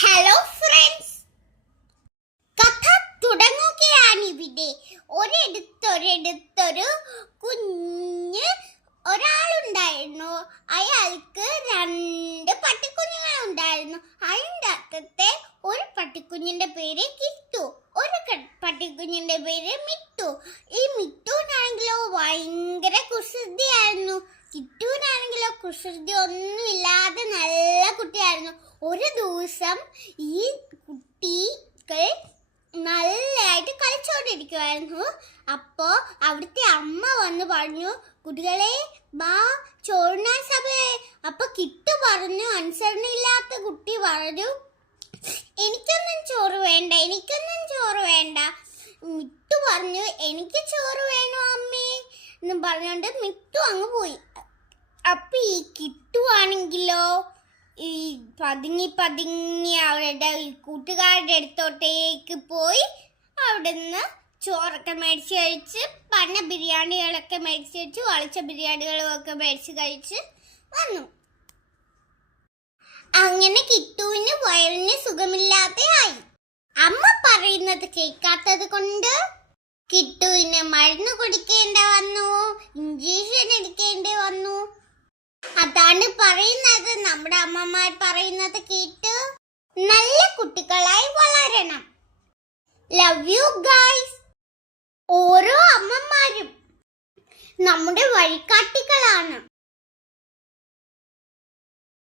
Hello friends, കഥ തുടങ്ങുകയാണിവിടെ. ഒരിടത്തൊരു കുഞ്ഞ് ഒരാളുണ്ടായിരുന്നു. അയാൾക്ക് 2 പട്ടിക്കുഞ്ഞുങ്ങളുണ്ടായിരുന്നു. അതിൻ്റെ അകത്തെ ഒരു പട്ടിക്കുഞ്ഞിന്റെ പേര് കിട്ടു, ഒരു പട്ടിക്കുഞ്ഞിന്റെ പേര് മിട്ടു. ഈ മിട്ടുവിനാണെങ്കിലോ ഭയങ്കര കുസൃതിയായിരുന്നു. കിട്ടുവിനാണെങ്കിലോ കുസൃതി ഒന്നുമില്ലാതെ നല്ല കുട്ടിയായിരുന്നു. ഒരു ദിവസം ഈ കുട്ടികൾ നല്ലതായിട്ട് കളിച്ചോണ്ടിരിക്കുമായിരുന്നു. അപ്പോൾ അവിടുത്തെ അമ്മ വന്ന് പറഞ്ഞു, കുട്ടികളെ ബാ ചോറിനാൻ സമയമായി. അപ്പൊ കിട്ടു പറഞ്ഞു, അനുസരണയില്ലാത്ത കുട്ടി പറഞ്ഞു, എനിക്കൊന്നും ചോറ് വേണ്ട. മിട്ടു പറഞ്ഞു, എനിക്ക് ചോറ് വേണോ അമ്മേ എന്ന് പറഞ്ഞുകൊണ്ട് മിട്ടു അങ്ങ് പോയി. അപ്പൊ ഈ കിട്ടുവാണെങ്കിലോ ഈ പതുങ്ങി അവരുടെ കൂട്ടുകാരുടെ അടുത്തോട്ടേക്ക് പോയി അവിടുന്ന് ചോറൊക്കെ മേടിച്ച് കഴിച്ച്, പന്ന ബിരിയാണികളൊക്കെ മേടിച്ച് കഴിച്ച്, വളിച്ച ബിരിയാണികളൊക്കെ മേടിച്ച് കഴിച്ച് വന്നു. അങ്ങനെ കിട്ടുവിന് വയറിന് സുഖമില്ലാതെ ആയി. അമ്മ പറയുന്നത് കേൾക്കാത്തത് കൊണ്ട് കിട്ടുവിന് മരുന്ന് കുടിക്കേണ്ടി വന്നു, ഇഞ്ചക്ഷൻ എടുക്കേണ്ടി വന്നു. അതാണ് പറയുന്നത്, നമ്മുടെ അമ്മമാർ പറയുന്നത് കേട്ട് നല്ല കുട്ടികളായി വളരണം. Love you guys. ഓരോ അമ്മമാരും നമ്മുടെ വഴികാട്ടികളാണ്.